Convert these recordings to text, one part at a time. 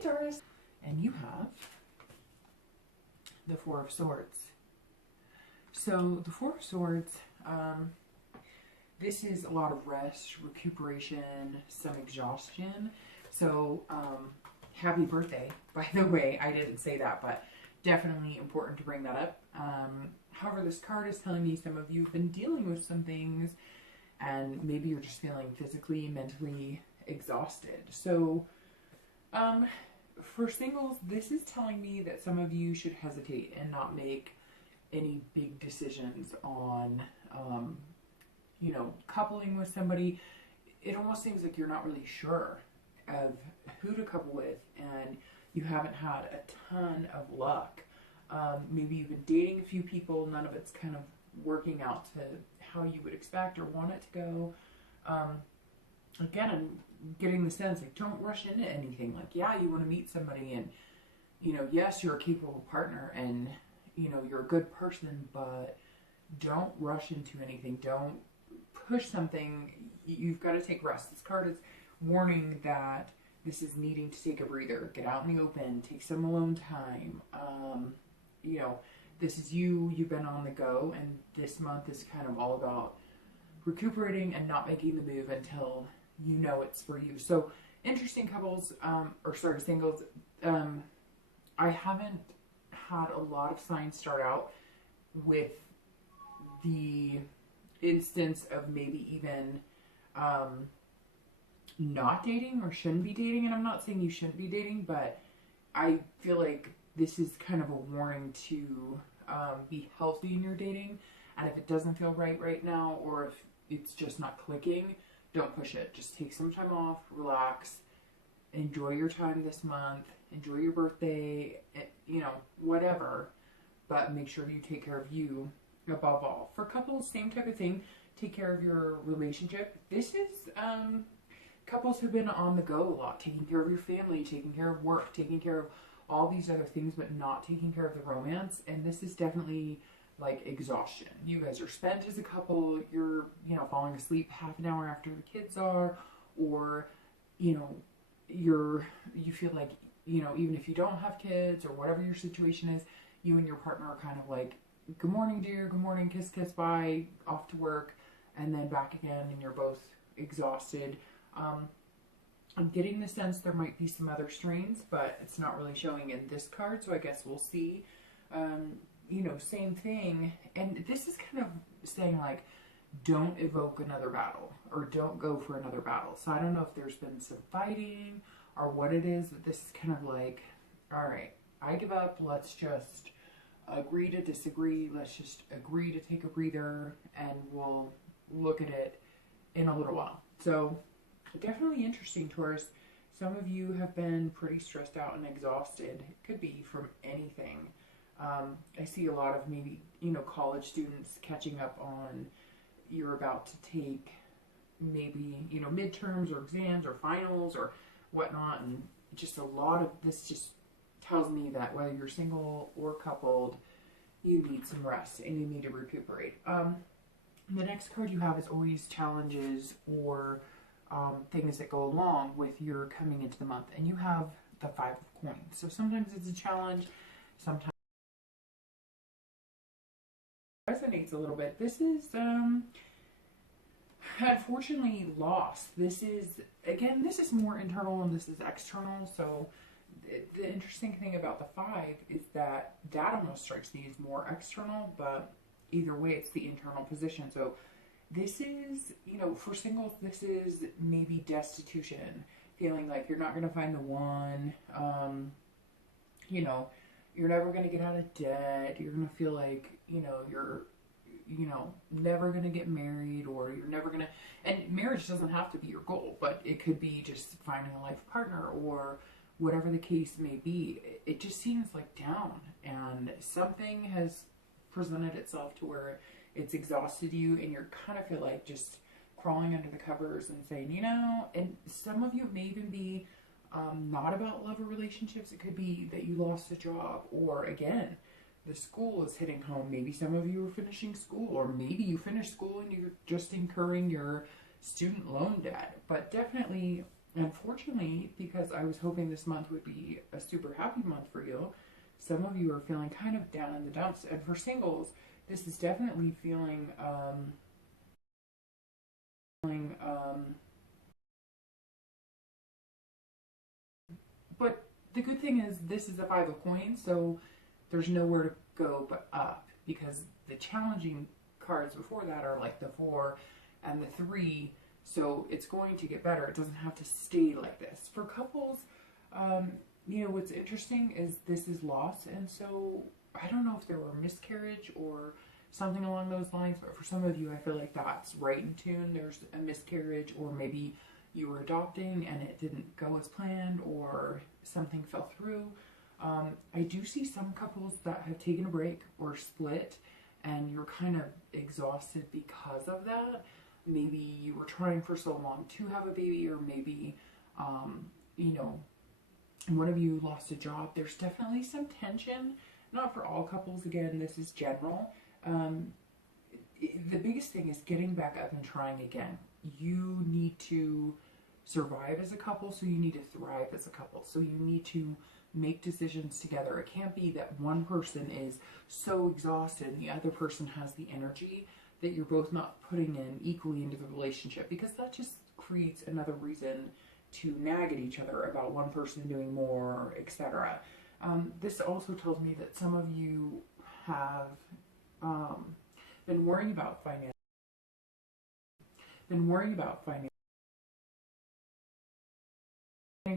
Taurus. And you have the Four of Swords. So the Four of Swords, this is a lot of rest, recuperation, some exhaustion. So happy birthday, by the way. I didn't say that, but definitely important to bring that up. However, this card is telling me some of you have been dealing with some things and maybe you're just feeling physically, mentally exhausted. So for singles, this is telling me that some of you should hesitate and not make any big decisions on, you know, coupling with somebody. It almost seems like you're not really sure of who to couple with and you haven't had a ton of luck. Maybe you've been dating a few people, none of it's kind of working out to how you would expect or want it to go. Again, I'm getting the sense, like, don't rush into anything. Like, yeah, you want to meet somebody and, you know, yes, you're a capable partner and, you know, you're a good person, but don't rush into anything. Don't push something. You've got to take rest. This card is warning that this is needing to take a breather. Get out in the open. Take some alone time. You know, this is you've been on the go, and this month is kind of all about recuperating and not making the move until you know it's for you. So interesting couples, singles. I haven't had a lot of signs start out with the instance of maybe even not dating or shouldn't be dating. And I'm not saying you shouldn't be dating, but I feel like this is kind of a warning to be healthy in your dating. And if it doesn't feel right now, or if it's just not clicking, don't push it. Just take some time off, relax, enjoy your time this month, enjoy your birthday, you know, whatever. But make sure you take care of you above all. For couples, same type of thing. Take care of your relationship. This is couples who've been on the go a lot, taking care of your family, taking care of work, taking care of all these other things, but not taking care of the romance. And this is definitely like exhaustion. You guys are spent as a couple. You're, you know, falling asleep half an hour after the kids are, or, you know, you feel like, you know, even if you don't have kids or whatever your situation is, you and your partner are kind of like, good morning, dear, good morning, kiss, kiss, bye, off to work, and then back again, and you're both exhausted. I'm getting the sense there might be some other strains, but it's not really showing in this card, so I guess we'll see. You know, same thing, and this is kind of saying, like, don't evoke another battle, or don't go for another battle. So I don't know if there's been some fighting, or what it is, but this is kind of like, all right, I give up, let's just agree to disagree, let's just agree to take a breather, and we'll look at it in a little while. So definitely interesting, Taurus. Some of you have been pretty stressed out and exhausted. It could be from anything. I see a lot of maybe, you know, college students catching up on, you're about to take maybe, you know, midterms or exams or finals or whatnot, and just a lot of this just tells me that whether you're single or coupled, you need some rest and you need to recuperate. The next card you have is always challenges or things that go along with your coming into the month, and you have the Five of Coins. So sometimes it's a challenge, sometimes it resonates a little bit. This is unfortunately loss. This is, again, this is more internal and this is external. So the interesting thing about the Five is that almost strikes me as more external, but either way it's the internal position. So this is, you know, for singles, this is maybe destitution, feeling like you're not going to find the one, you know, you're never going to get out of debt, you're going to feel like, you know, you're, you know, never going to get married, or you're never going to, and marriage doesn't have to be your goal, but it could be just finding a life partner or whatever the case may be. It just seems like down, and something has presented itself to where it's exhausted you, and you're kind of feel like just crawling under the covers and saying, you know, and some of you may even be not about love or relationships. It could be that you lost a job, or again, the school is hitting home. Maybe some of you are finishing school, or maybe you finished school and you're just incurring your student loan debt. But definitely Unfortunately, because I was hoping this month would be a super happy month for you, some of you are feeling kind of down in the dumps. And for singles, this is definitely feeling but the good thing is this is a five of coins, so there's nowhere to go but up, because the challenging cards before that are like the four and the three, so it's going to get better. It doesn't have to stay like this. For couples, you know, what's interesting is this is loss, and so I don't know if there were a miscarriage or something along those lines, but for some of you, I feel like that's right in tune. There's a miscarriage, or maybe you were adopting and it didn't go as planned, or something fell through. I do see some couples that have taken a break or split, and you're kind of exhausted because of that. Maybe you were trying for so long to have a baby, or maybe, you know, one of you lost a job. There's definitely some tension. Not for all couples, again, this is general. The biggest thing is getting back up and trying again. You need to survive as a couple, so you need to thrive as a couple. So you need to make decisions together. It can't be that one person is so exhausted and the other person has the energy, that you're both not putting in equally into the relationship, because that just creates another reason to nag at each other about one person doing more, etc. This also tells me that some of you have been worrying about finance,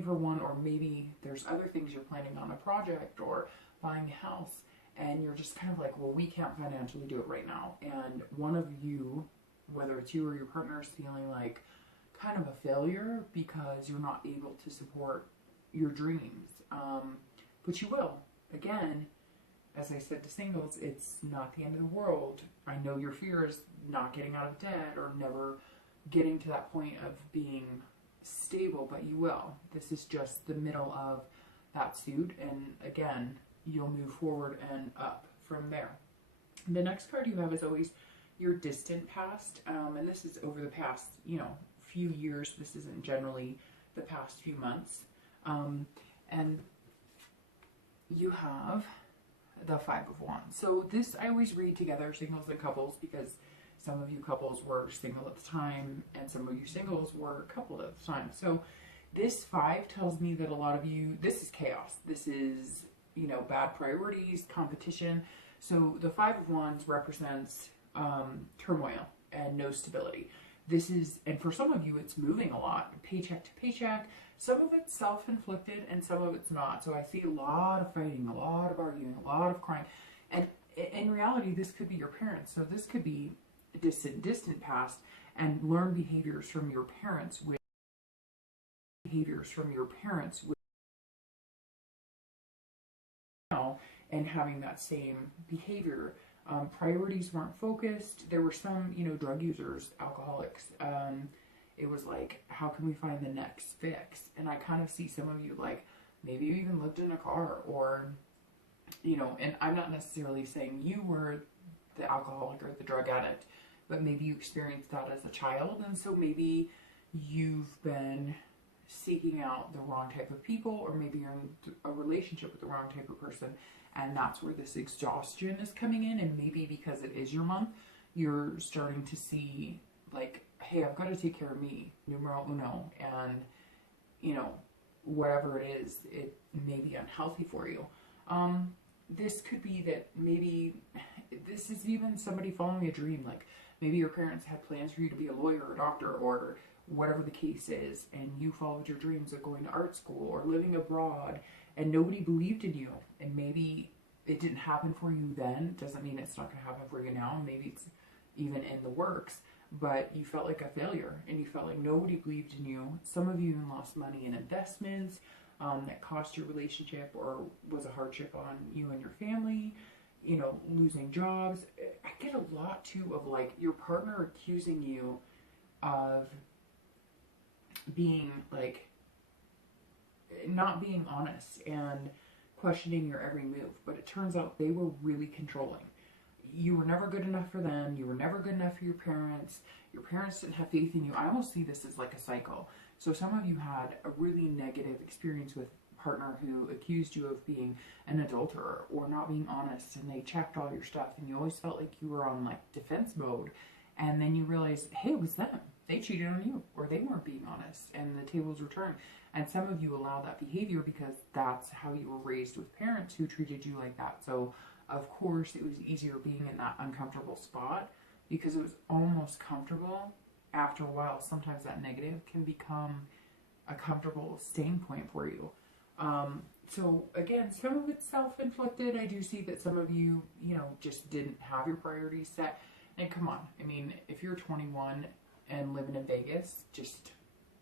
for one, or maybe there's other things you're planning on, a project or buying a house, and you're just kind of like, well, we can't financially do it right now. And one of you, whether it's you or your partner, is feeling like kind of a failure because you're not able to support your dreams. But you will. Again, as I said to singles, it's not the end of the world. I know your fear is not getting out of debt or never getting to that point of being stable, but you will. This is just the middle of that suit, and again, you'll move forward and up from there. The next card you have is always your distant past, and this is over the past, you know, few years. This isn't generally the past few months. And you have the Five of Wands. So this I always read together, singles and couples, because some of you couples were single at the time, and some of you singles were coupled at the time. So this five tells me that a lot of you, this is chaos. This is, you know, bad priorities, competition. So the Five of Wands represents turmoil and no stability. This is, and for some of you, it's moving a lot, paycheck to paycheck. Some of it's self-inflicted and some of it's not. So I see a lot of fighting, a lot of arguing, a lot of crying. And in reality, this could be your parents. So this could be distant past, and learn behaviors from your parents with now, and having that same behavior. Priorities weren't focused. There were some, you know, drug users, alcoholics. It was like, how can we find the next fix? And I kind of see some of you like, maybe you even lived in a car, or, you know, and I'm not necessarily saying you were the alcoholic or the drug addict, but maybe you experienced that as a child, and so maybe you've been seeking out the wrong type of people, or maybe you're in a relationship with the wrong type of person, and that's where this exhaustion is coming in. And maybe because it is your month, you're starting to see like, hey, I've got to take care of me, numero uno, and, you know, whatever it is, it may be unhealthy for you. This could be that maybe this is even somebody following a dream. Like maybe your parents had plans for you to be a lawyer, or a doctor, or whatever the case is, and you followed your dreams of going to art school or living abroad, and nobody believed in you. And maybe it didn't happen for you then. Doesn't mean it's not going to happen for you now. Maybe it's even in the works, but you felt like a failure, and you felt like nobody believed in you. Some of you even lost money in investments that cost your relationship or was a hardship on you and your family, you know, losing jobs. I get a lot too of like your partner accusing you of being like, not being honest and questioning your every move, but it turns out they were really controlling. You were never good enough for them. You were never good enough for your parents. Your parents didn't have faith in you. I almost see this as like a cycle. So some of you had a really negative experience with a partner who accused you of being an adulterer or not being honest, and they checked all your stuff, and you always felt like you were on like defense mode. And then you realize, hey, it was them. They cheated on you, or they weren't being honest, and the tables were turned. And some of you allow that behavior because that's how you were raised with parents who treated you like that. So of course it was easier being in that uncomfortable spot because it was almost comfortable. After a while, sometimes that negative can become a comfortable staying point for you. So again, some of it's self-inflicted. I do see that some of you, you know, just didn't have your priorities set. And come on, I mean, if you're 21 and living in Vegas, just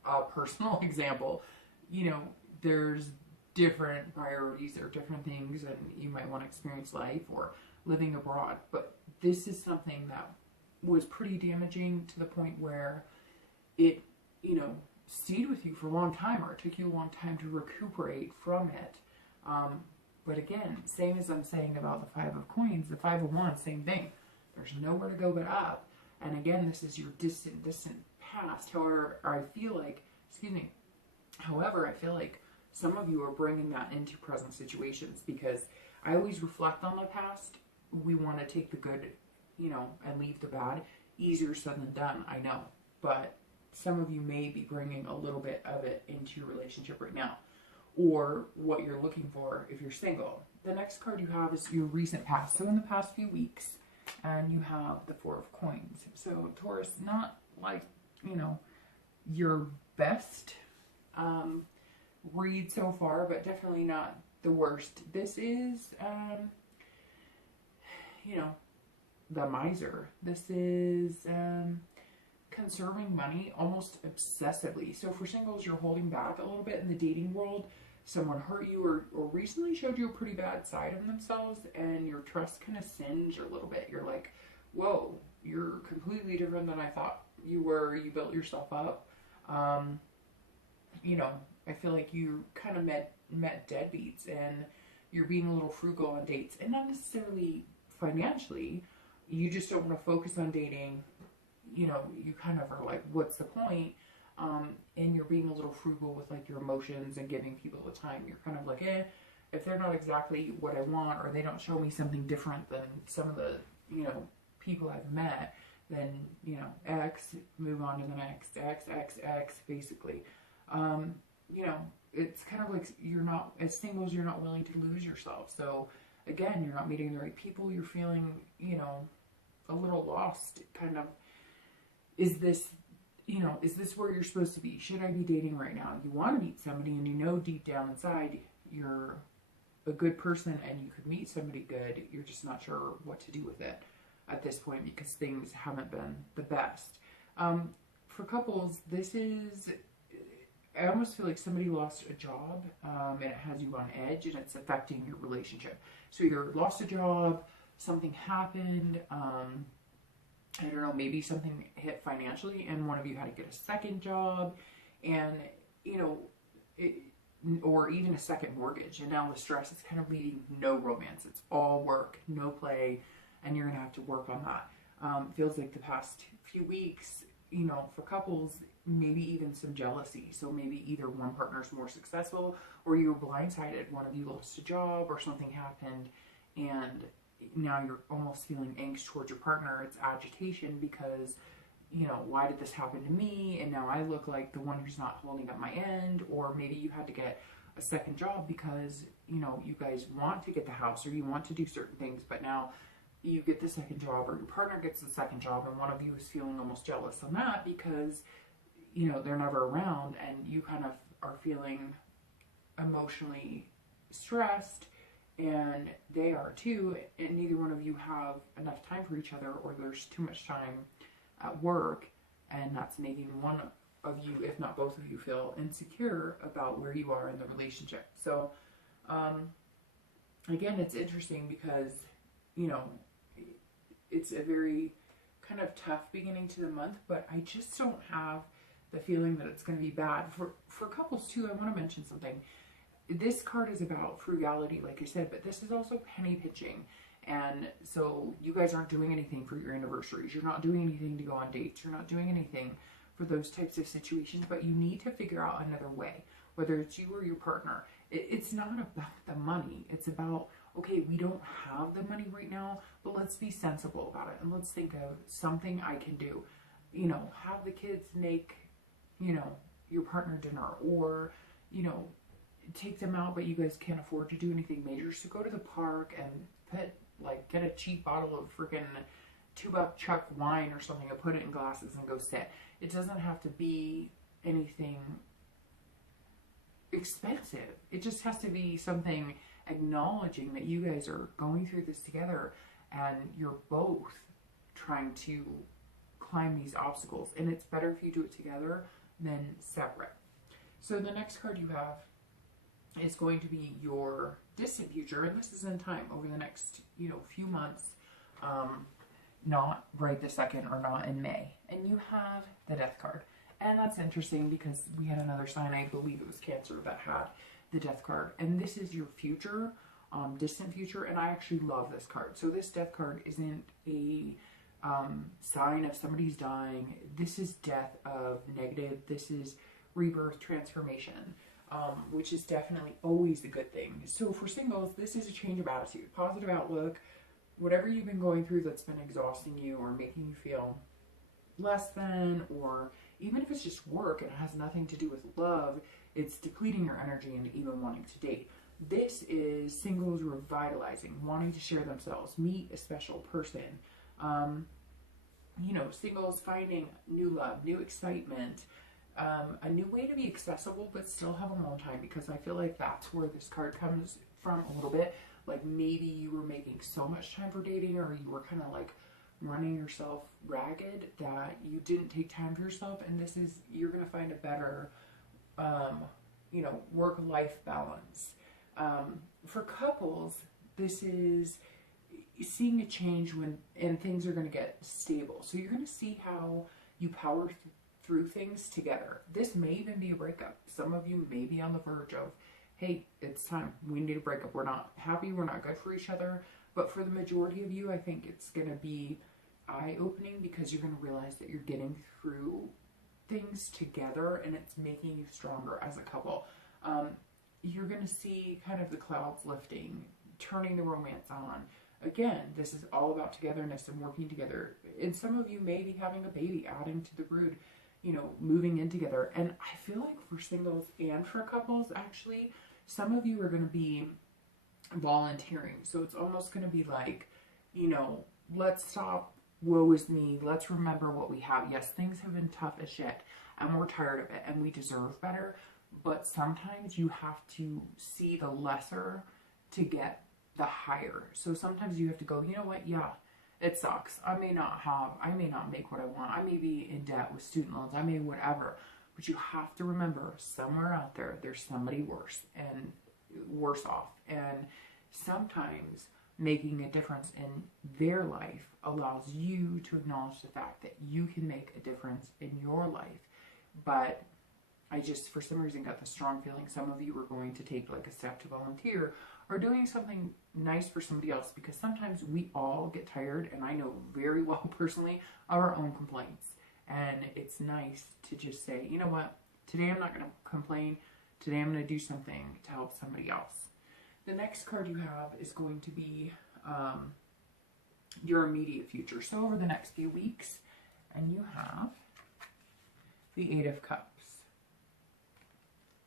a personal example, you know, there's different priorities or different things, and you might want to experience life or living abroad. But this is something that was pretty damaging to the point where it, you know, stayed with you for a long time, or it took you a long time to recuperate from it. But again, same as I'm saying about the Five of Coins, the Five of Wands, same thing. There's nowhere to go but up. And again, this is your distant past. However, I feel like, some of you are bringing that into present situations, because I always reflect on the past. We want to take the good, you know, and leave the bad. Easier said than done, I know. But some of you may be bringing a little bit of it into your relationship right now, or what you're looking for if you're single. The next card you have is your recent past. So in the past few weeks, and you have the Four of Coins. So Taurus, not like, you know, your best read so far, but definitely not the worst. This is, you know, the miser. This is conserving money almost obsessively. So for singles, you're holding back a little bit in the dating world. Someone hurt you or recently showed you a pretty bad side of themselves, and your trust kind of singed a little bit. You're like, whoa, you're completely different than I thought you were. You built yourself up. You know, I feel like you kind of met deadbeats, and you're being a little frugal on dates, and not necessarily financially. You just don't want to focus on dating. You know, you kind of are like, what's the point? And you're being a little frugal with like your emotions and giving people the time. You're kind of like, if they're not exactly what I want, or they don't show me something different than some of the, you know, people I've met, then, you know, X, move on to the next, X, basically. You know, it's kind of like you're not, as singles, you're not willing to lose yourself. So again, you're not meeting the right people. You're feeling, you know, a little lost, kind of. Is this, you know, is this where you're supposed to be? Should I be dating right now? You want to meet somebody, and you know deep down inside you're a good person and you could meet somebody good. You're just not sure what to do with it at this point because things haven't been the best. For couples, this is, I almost feel like somebody lost a job, and it has you on edge, and it's affecting your relationship. So either lost a job, something happened, I don't know, maybe something hit financially and one of you had to get a second job, and, you know, or even a second mortgage, and now the stress is kind of leading no romance. It's all work, no play, and you're going to have to work on that. Feels like the past few weeks, you know, for couples, maybe even some jealousy. So maybe either one partner's more successful, or you were blindsided. One of you lost a job or something happened, and now you're almost feeling angst towards your partner. It's agitation because, you know, why did this happen to me? And now I look like the one who's not holding up my end. Or maybe you had to get a second job because, you know, you guys want to get the house or you want to do certain things, but now you get the second job, or your partner gets the second job, and one of you is feeling almost jealous on that because, you know, they're never around, and you kind of are feeling emotionally stressed, and they are too, and neither one of you have enough time for each other, or there's too much time at work, and that's making one of you, if not both of you, feel insecure about where you are in the relationship. So again, it's interesting because, you know, it's a very kind of tough beginning to the month, but I just don't have the feeling that it's going to be bad. For couples too, I want to mention something. This card is about frugality, like I said, but this is also penny pinching. And so you guys aren't doing anything for your anniversaries. You're not doing anything to go on dates. You're not doing anything for those types of situations, but you need to figure out another way, whether it's you or your partner. It's not about the money. It's about, okay, we don't have the money right now, but let's be sensible about it. And let's think of something I can do. You know, have the kids make, you know, your partner dinner, or, you know, take them out, but you guys can't afford to do anything major. So go to the park and get a cheap bottle of freaking $2 Chuck wine or something and put it in glasses and go sit. It doesn't have to be anything expensive. It just has to be something acknowledging that you guys are going through this together and you're both trying to climb these obstacles. And it's better if you do it together than separate. So the next card you have is going to be your distant future, and this is in time over the next, you know, few months, not right this second or not in May. And you have the Death card. And that's interesting because we had another sign, I believe it was Cancer, that had the Death card. And this is your future, distant future, and I actually love this card. So this Death card isn't a sign of somebody's dying. This is death of negative. This is rebirth, transformation, which is definitely always a good thing. So for singles, this is a change of attitude, positive outlook, whatever you've been going through that's been exhausting you or making you feel less than, or even if it's just work and it has nothing to do with love, it's depleting your energy and even wanting to date. This is singles revitalizing, wanting to share themselves, meet a special person. You know, singles finding new love, new excitement, a new way to be accessible but still have alone time, because I feel like that's where this card comes from a little bit. Like maybe you were making so much time for dating, or you were kind of like running yourself ragged that you didn't take time for yourself, and this is, you're going to find a better you know, work-life balance. For couples, this is seeing a change and things are going to get stable. So you're going to see how you power through things together. This may even be a breakup. Some of you may be on the verge of, hey, it's time. We need a breakup. We're not happy. We're not good for each other. But for the majority of you, I think it's going to be eye-opening, because you're going to realize that you're getting through things together and it's making you stronger as a couple. You're going to see kind of the clouds lifting, turning the romance on. Again, this is all about togetherness and working together. And some of you may be having a baby, adding to the brood, you know, moving in together. And I feel like for singles and for couples, actually, some of you are going to be volunteering. So it's almost going to be like, you know, let's stop, woe is me. Let's remember what we have. Yes, things have been tough as shit, and we're tired of it, and we deserve better. But sometimes you have to see the lesser to get the higher. So sometimes you have to go, you know what? Yeah, it sucks. I may not make what I want. I may be in debt with student loans. I may whatever. But you have to remember, somewhere out there, there's somebody worse and worse off. And sometimes making a difference in their life allows you to acknowledge the fact that you can make a difference in your life. But I just, for some reason, got the strong feeling some of you are going to take like a step to volunteer or doing something nice for somebody else, because sometimes we all get tired, and I know very well personally, of our own complaints. And it's nice to just say, you know what, today I'm not going to complain. Today I'm going to do something to help somebody else. The next card you have is going to be your immediate future. So over the next few weeks, and you have the Eight of Cups.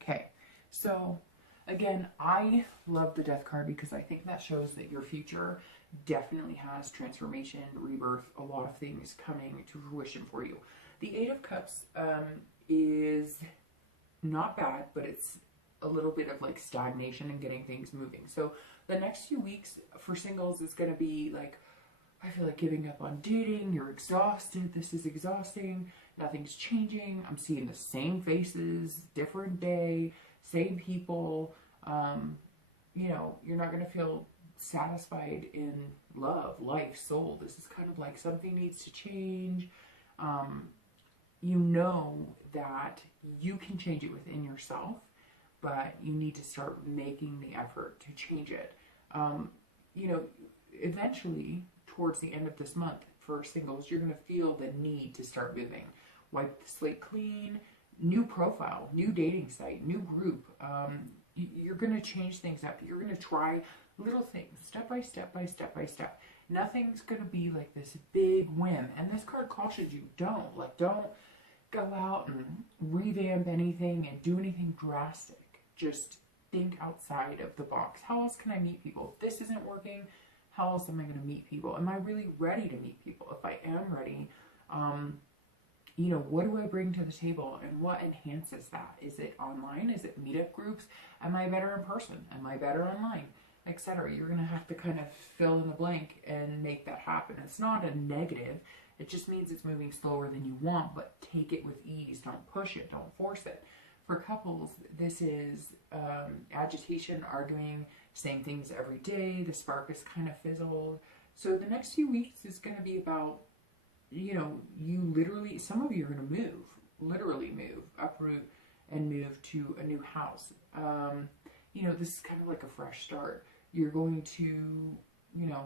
Okay, so again, I love the Death card because I think that shows that your future definitely has transformation, rebirth, a lot of things coming to fruition for you. The Eight of Cups is not bad, but it's a little bit of like stagnation and getting things moving. So the next few weeks for singles is going to be like, I feel like giving up on dating. You're exhausted. This is exhausting. Nothing's changing. I'm seeing the same faces, different day, same people. You know, you're not going to feel satisfied in love, life, soul. This is kind of like something needs to change. You know that you can change it within yourself, but you need to start making the effort to change it. You know, eventually, towards the end of this month, for singles, you're going to feel the need to start moving. wipe the slate clean, new profile, new dating site, new group. You're going to change things up. You're going to try little things, step by step by step by step. Nothing's going to be like this big whim. And this card cautions you, don't go out and revamp anything and do anything drastic. Just think outside of the box. How else can I meet people? If this isn't working, how else am I going to meet people? Am I really ready to meet people? If I am ready, you know, what do I bring to the table and what enhances that? Is it online? Is it meetup groups? Am I better in person? Am I better online? Etc. You're going to have to kind of fill in the blank and make that happen. It's not a negative. It just means it's moving slower than you want, but take it with ease. Don't push it. Don't force it. For couples, this is agitation, arguing, saying things every day. The spark is kind of fizzled. So the next few weeks is going to be about, you know, you literally, some of you are going to move, literally move, uproot and move to a new house. You know, this is kind of like a fresh start. You're going to, you know,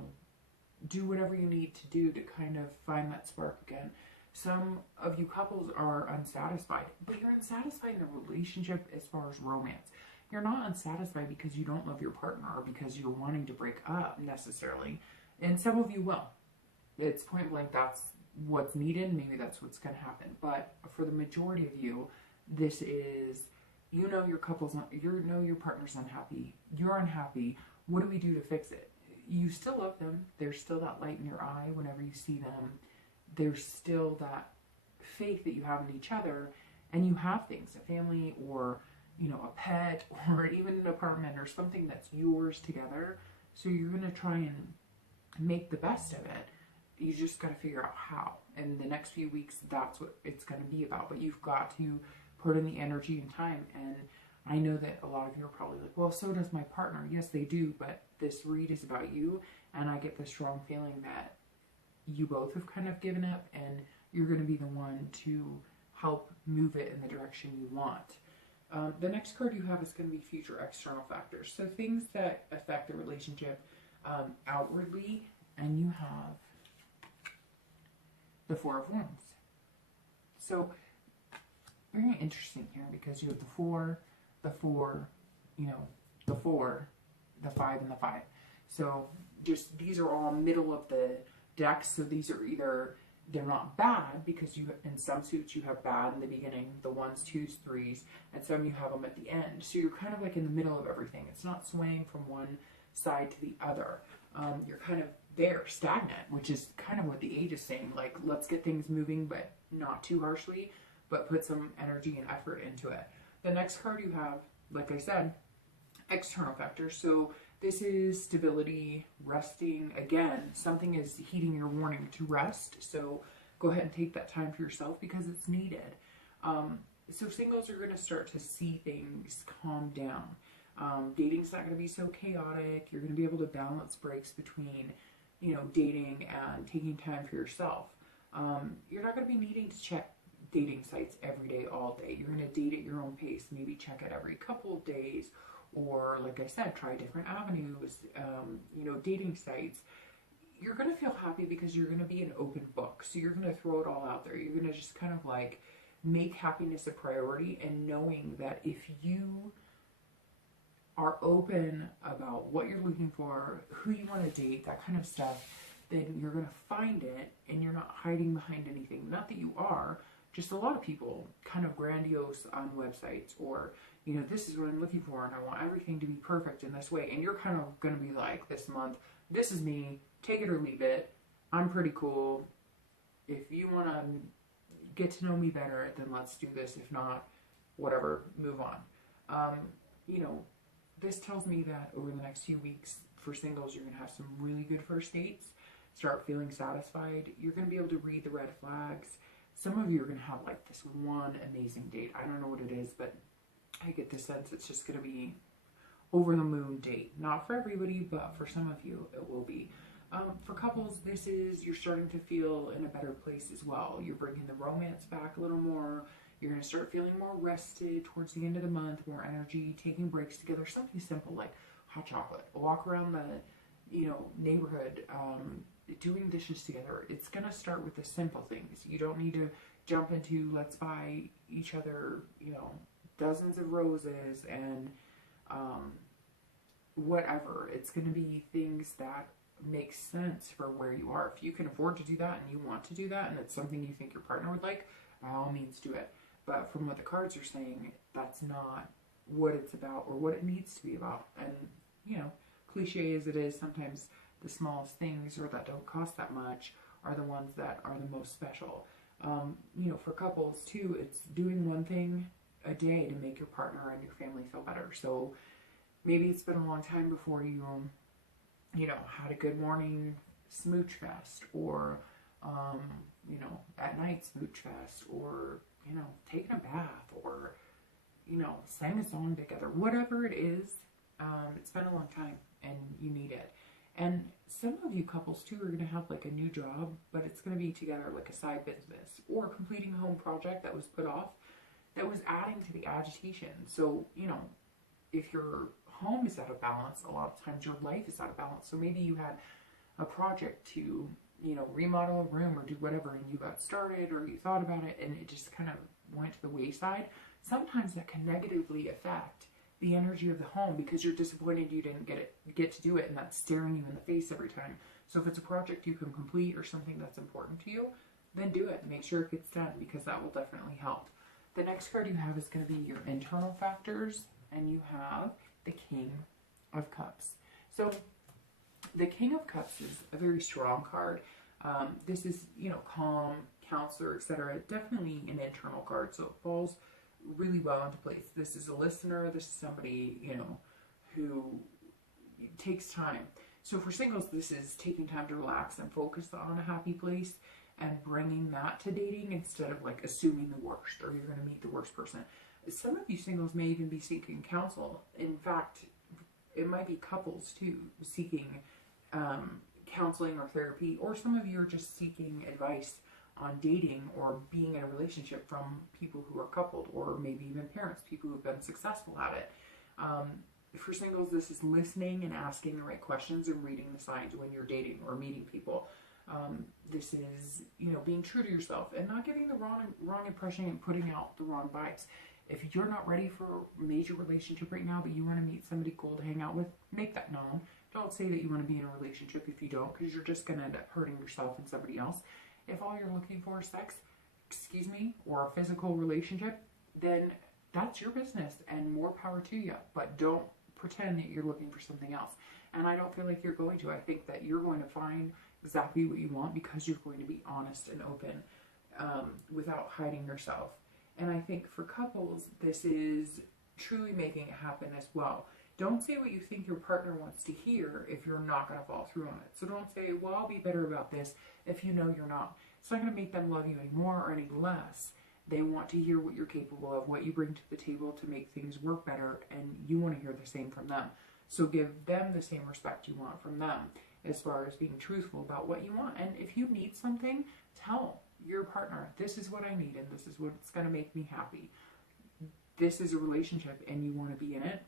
do whatever you need to do to kind of find that spark again. Some of you couples are unsatisfied, but you're unsatisfied in a relationship as far as romance. You're not unsatisfied because you don't love your partner or because you're wanting to break up necessarily. And some of you will. It's point blank, that's what's needed. Maybe that's what's going to happen. But for the majority of you, this is, you know, your couple's, you know, your partner's unhappy. You're unhappy. What do we do to fix it? You still love them. There's still that light in your eye whenever you see them. There's still that faith that you have in each other, and you have things, a family or, you know, a pet or even an apartment or something that's yours together. So you're going to try and make the best of it. You just got to figure out how. And the next few weeks, that's what it's going to be about. But you've got to put in the energy and time. And I know that a lot of you are probably like, well, so does my partner. Yes, they do. But this read is about you. And I get the strong feeling that you both have kind of given up, and you're going to be the one to help move it in the direction you want. The next card you have is going to be future external factors. So things that affect the relationship outwardly, and you have the Four of Wands. So very interesting here because you have the 4, you know, the 4, the 5, and the 5. So just these are all middle of the decks. So these are either, they're not bad because you, in some suits you have bad in the beginning, the 1s, 2s, 3s, and some you have them at the end. So you're kind of like in the middle of everything. It's not swaying from one side to the other. You're kind of there, stagnant, which is kind of what the Age is saying. Like, let's get things moving, but not too harshly, but put some energy and effort into it. The next card you have, like I said, external factors. So this is stability, resting. Again, something is heeding your warning to rest. So go ahead and take that time for yourself because it's needed. So singles are going to start to see things calm down. Dating's not going to be so chaotic. You're going to be able to balance breaks between, you know, dating and taking time for yourself. You're not going to be needing to check dating sites every day, all day. You're going to date at your own pace. Maybe check it every couple of days. Or, like I said, try different avenues, you know, dating sites. You're going to feel happy because you're going to be an open book. So you're going to throw it all out there. You're going to just kind of like make happiness a priority, and knowing that if you are open about what you're looking for, who you want to date, that kind of stuff, then you're going to find it, and you're not hiding behind anything. Not that you are, just a lot of people kind of grandiose on websites, or, you know, this is what I'm looking for and I want everything to be perfect in this way. And you're kind of going to be like, this month, this is me, take it or leave it. I'm pretty cool. If you want to get to know me better, then let's do this. If not, whatever, move on. You know, this tells me that over the next few weeks for singles, you're going to have some really good first dates. Start feeling satisfied. You're going to be able to read the red flags. Some of you are going to have like this one amazing date. I don't know what it is, but I get the sense it's just going to be over the moon date. Not for everybody, but for some of you, it will be. For couples, this is, you're starting to feel in a better place as well. You're bringing the romance back a little more. You're going to start feeling more rested towards the end of the month, more energy, taking breaks together. Something simple like hot chocolate. Walk around the, you know, neighborhood, doing dishes together. It's going to start with the simple things. You don't need to jump into let's buy each other, you know, dozens of roses and whatever. It's going to be things that make sense for where you are. If you can afford to do that and you want to do that and it's something you think your partner would like, by all means do it. But from what the cards are saying, that's not what it's about or what it needs to be about. And, you know, cliche as it is, sometimes the smallest things or that don't cost that much are the ones that are the most special. You know, for couples too, it's doing one thing a day to make your partner and your family feel better. So maybe it's been a long time before you, you know, had a good morning smooch fest, or, you know, at night smooch fest, or, you know, taking a bath, or, you know, sang a song together. Whatever it is, it's been a long time and you need it. And some of you couples too are going to have like a new job, but it's going to be together like a side business, or completing a home project that was put off that was adding to the agitation. So, you know, if your home is out of balance, a lot of times your life is out of balance. So maybe you had a project to, you know, remodel a room or do whatever, and you got started or you thought about it and it just kind of went to the wayside. Sometimes that can negatively affect the energy of the home because you're disappointed you didn't get to do it, and that's staring you in the face every time. So if it's a project you can complete or something that's important to you, then do it. Make sure it gets done, because that will definitely help. The next card you have is going to be your internal factors, and you have the King of Cups. So the King of Cups is a very strong card. This is, you know, calm, counselor, etc. Definitely an internal card, so it falls really well into place. This is a listener. This is somebody, you know, who takes time. So for singles, this is taking time to relax and focus on a happy place and bringing that to dating instead of like assuming the worst or you're going to meet the worst person. Some of you singles may even be seeking counsel. In fact, it might be couples too seeking counseling or therapy, or some of you are just seeking advice on dating or being in a relationship from people who are coupled, or maybe even parents, people who have been successful at it. For singles, this is listening and asking the right questions and reading the signs when you're dating or meeting people. This is, you know, being true to yourself and not giving the wrong impression and putting out the wrong vibes. If you're not ready for a major relationship right now, but you want to meet somebody cool to hang out with, make that known. Don't say that you want to be in a relationship if you don't, because you're just going to end up hurting yourself and somebody else. If all you're looking for is sex, or a physical relationship, then that's your business and more power to you. But don't pretend that you're looking for something else. And I don't feel like you're going to. I think that you're going to find exactly what you want because you're going to be honest and open without hiding yourself. And I think for couples, this is truly making it happen as well. Don't say what you think your partner wants to hear if you're not going to follow through on it. So don't say, well, I'll be better about this if you know you're not. It's not going to make them love you any more or any less. They want to hear what you're capable of, what you bring to the table to make things work better, and you want to hear the same from them. So give them the same respect you want from them as far as being truthful about what you want. And if you need something, tell your partner, this is what I need and this is what's going to make me happy. This is a relationship and you want to be in it,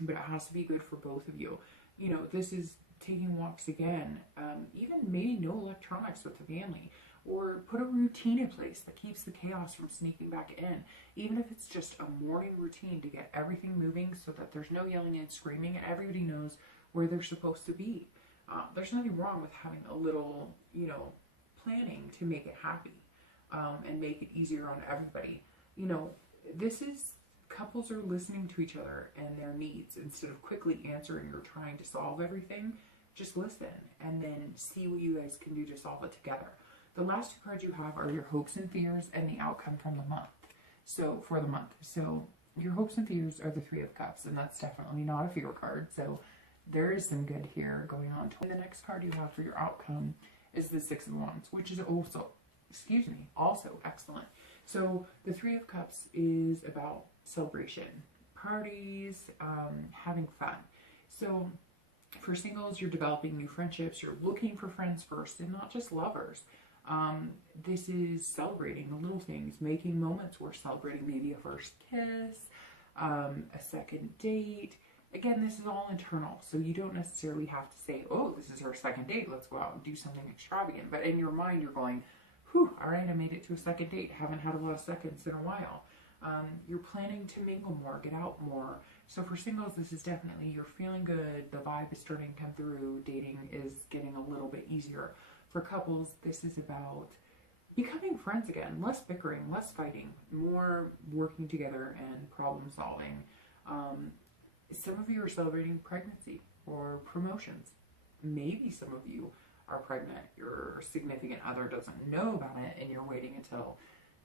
but it has to be good for both of you. You know, this is taking walks again, even maybe no electronics with the family, or put a routine in place that keeps the chaos from sneaking back in. Even if it's just a morning routine to get everything moving so that there's no yelling and screaming and everybody knows where they're supposed to be. There's nothing wrong with having a little, you know, planning to make it happy and make it easier on everybody. You know, this is, couples are listening to each other and their needs instead of quickly answering or trying to solve everything. Just listen and then see what you guys can do to solve it together. The last two cards you have are your hopes and fears and the outcome from the month. So for the month, so your hopes and fears are the Three of Cups, and that's definitely not a fear card. So there is some good here going on. And the next card you have for your outcome is the Six of Wands, which is also, also excellent. So the Three of Cups is about celebration, parties, having fun. So for singles, you're developing new friendships. You're looking for friends first and not just lovers. This is celebrating the little things, making moments worth celebrating, maybe a first kiss, a second date. Again, this is all internal, so you don't necessarily have to say, oh, this is our second date, let's go out and do something extravagant. But in your mind, you're going, Whew, all right, I made it to a second date. Haven't had a lot of seconds in a while. You're planning to mingle more, get out more. So for singles, this is definitely, you're feeling good. The vibe is starting to come through. Dating is getting a little bit easier. For couples, this is about becoming friends again. Less bickering, less fighting, more working together and problem solving. Some of you are celebrating pregnancy or promotions. Maybe some of you are pregnant. Your significant other doesn't know about it and you're waiting until,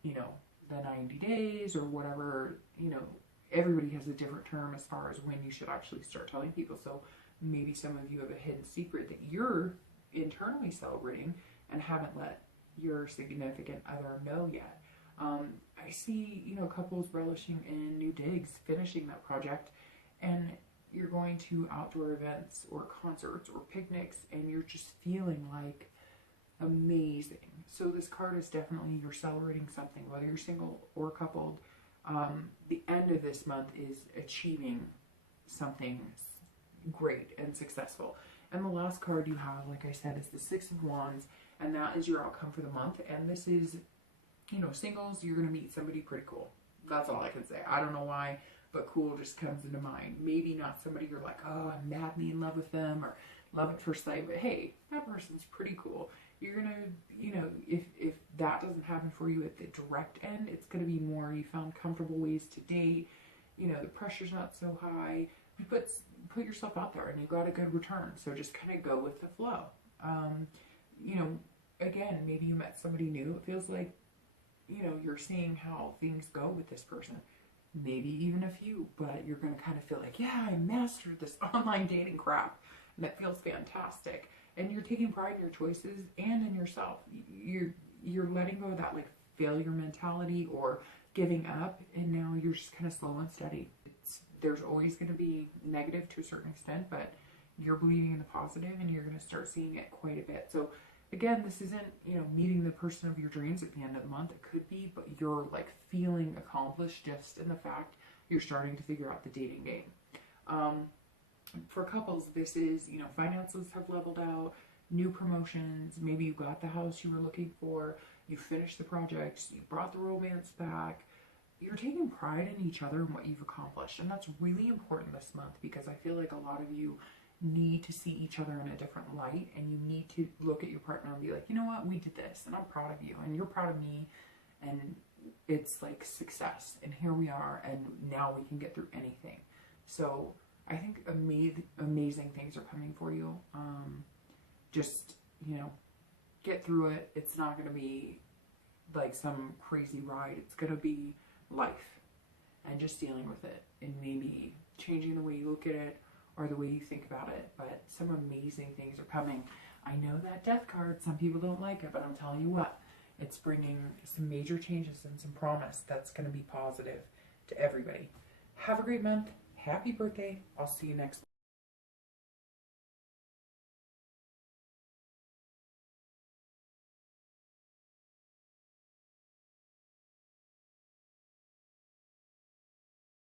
you know, the 90 days or whatever. You know, everybody has a different term as far as when you should actually start telling people. So maybe some of you have a hidden secret that you're internally celebrating and haven't let your significant other know yet. I see, you know, couples relishing in new digs, finishing that project, and you're going to outdoor events or concerts or picnics and you're just feeling like amazing. So this card is definitely, you're celebrating something, whether you're single or coupled. The end of this month is achieving something great and successful. And the last card you have, like I said, is the Six of Wands, and that is your outcome for the month. And this is, you know, singles, you're going to meet somebody pretty cool. That's all I can say. I don't know why, but cool just comes into mind. Maybe not somebody you're like, oh, I'm madly in love with them or love at first sight, but hey, that person's pretty cool. You're going to, you know, if that doesn't happen for you at the direct end, it's going to be more you found comfortable ways to date. You know, the pressure's not so high. You put yourself out there and you got a good return. So just kind of go with the flow. You know, again, maybe you met somebody new. It feels like, you know, you're seeing how things go with this person. Maybe even a few, but you're going to kind of feel like, yeah, I mastered this online dating crap. And that feels fantastic. And you're taking pride in your choices and in yourself. You're letting go of that like failure mentality or giving up. And now you're just kind of slow and steady. There's always going to be negative to a certain extent, but you're believing in the positive and you're going to start seeing it quite a bit. So again, this isn't, you know, meeting the person of your dreams at the end of the month. It could be, but you're like feeling accomplished just in the fact you're starting to figure out the dating game. For couples, this is, you know, finances have leveled out, new promotions, maybe you got the house you were looking for, you finished the projects, you brought the romance back. You're taking pride in each other and what you've accomplished. And that's really important this month because I feel like a lot of you need to see each other in a different light, and you need to look at your partner and be like, you know what, we did this and I'm proud of you and you're proud of me, and it's like success and here we are and now we can get through anything. So I think amazing things are coming for you. Just, you know, get through it. It's not going to be like some crazy ride. It's going to be life and just dealing with it and maybe changing the way you look at it or the way you think about it. But some amazing things are coming. I know that death card, some people don't like it, but I'm telling you what, it's bringing some major changes and some promise that's going to be positive to everybody. Have a great month. Happy birthday. I'll see you next month.